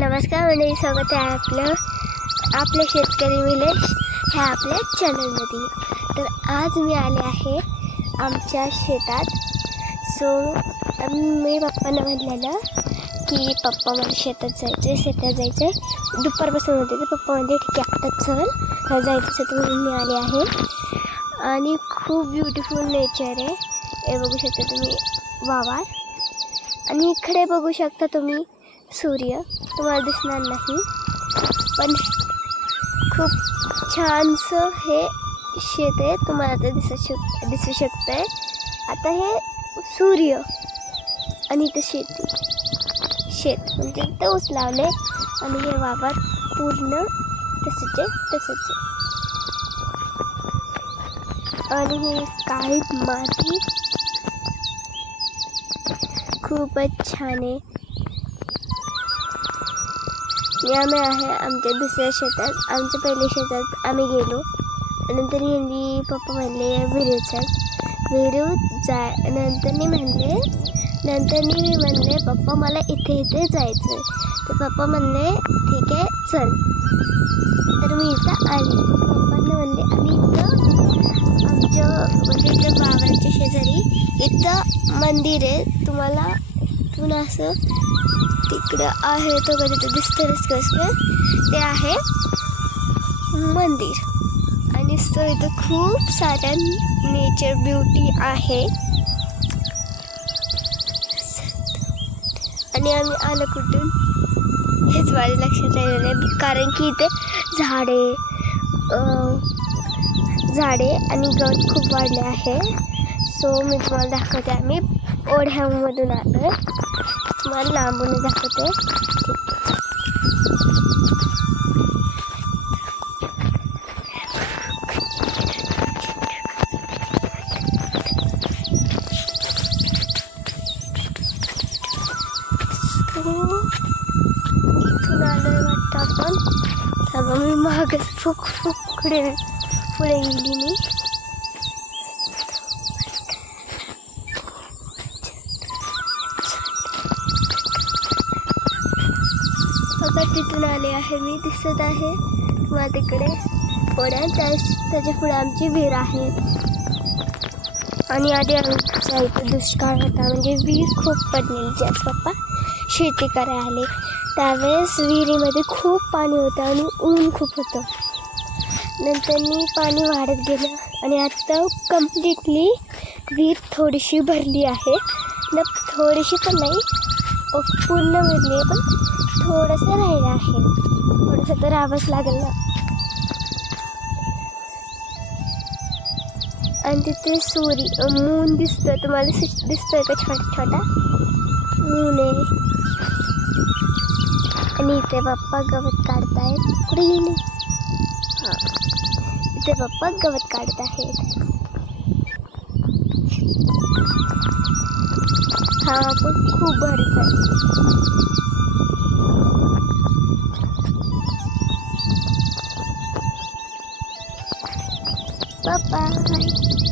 नमस्कार मंडळी स्वागत आहे आपलं. आपल्या शेतकरी विलेज ह्या आपल्या चॅनलमध्ये तर आज मी आले आहे आमच्या शेतात. सो मी पप्पांना म्हणलेलं की पप्पा मला शेतात जायचं शेतात जायचं आहे दुपारपासून होते तर पप्पा म्हणजे ठीक आहे आता चल जायचं तर म्हणून मी आले आहे. आणि खूप ब्युटिफुल नेचर आहे. हे बघू शकता तुम्ही. वावर. आणि इकडे बघू शकता तुम्ही. सूर्य तुम्हाला दिसणार नाही। पण खूप छानसं हे शेत आहे तुम्हाला आता दिसू शक दिसू शकतं आता हे सूर्य आणि इथं शेती शेत म्हणजे ते ऊस लावले आणि हे वावर पूर्ण तसंच आहे तसंच आणि ही काळी माती खूपच छान आहे यामुळे आहे आमच्या दुसऱ्या शेतात. आमच्या पहिल्या शेतात आम्ही गेलो. नंतर यांनी पप्पा म्हणले विहिरीव चल. विहिरीव जाय नंतर म्हणले नंतर मी म्हणले पप्पा मला इथे इथे जायचं आहे तर पप्पा म्हणले ठीक आहे चल. तर मी इथं आली. पप्पांना म्हणले आम्ही इथं आमच्या म्हणजे इथं बाबांच्या शेजारी इथं मंदिर आहे. तुम्हाला इथून असं तिकडं आहे तो कधी तर दिसतं कसं. ते आहे मंदिर. आणि सो इथं खूप साऱ्या नेचर ब्युटी आहे. आणि आम्ही आलं कुठून? हेच माझ्या लक्षात राहिलेलं आहे कारण की इथे झाडे झाडे आणि गवत खूप वाढले आहे. सो मी तुम्हाला दाखवते आम्ही. ओढ्यामधून आलो तुम्हाला लांबून दाखवते So, इथून आलोय वाटतं आपण थांबा मी मागच फुक फुक पुढे पुढे गेली मी बघा तिथून आले आहे. मी दिसत आहे. किंवा तिकडे ओढ्या त्या त्याच्या पुढे आमची विहीर आहे. आणि आधी आमच्या इथं दुष्काळ होता. म्हणजे विहीर खूप पडलेली ज्याच पप्पा. शेती करायला आले. त्यावेळेस विहिरीमध्ये खूप पाणी होतं आणि ऊन खूप होतं. नंतर पाणी वाढत गेलं आणि आता कम्प्लिटली विहीर थोडीशी भरली आहे. न थोडीशी पण नाही. पूर्ण भरली आहे पण थोडंसं राहिलं आहे. थोडंसं तर राहावंच लागेल ना. आणि तिथे सूर्य मून दिसतं तुम्हाला दिस दिसतोय का छोटा छोटा? मून आहे. आणि इथे पप्पा गवत काढतायत. कुठे गेली? हां. इथे पप्पा गवत काढत आहेत हा पण खूप भारी आहे पप्पा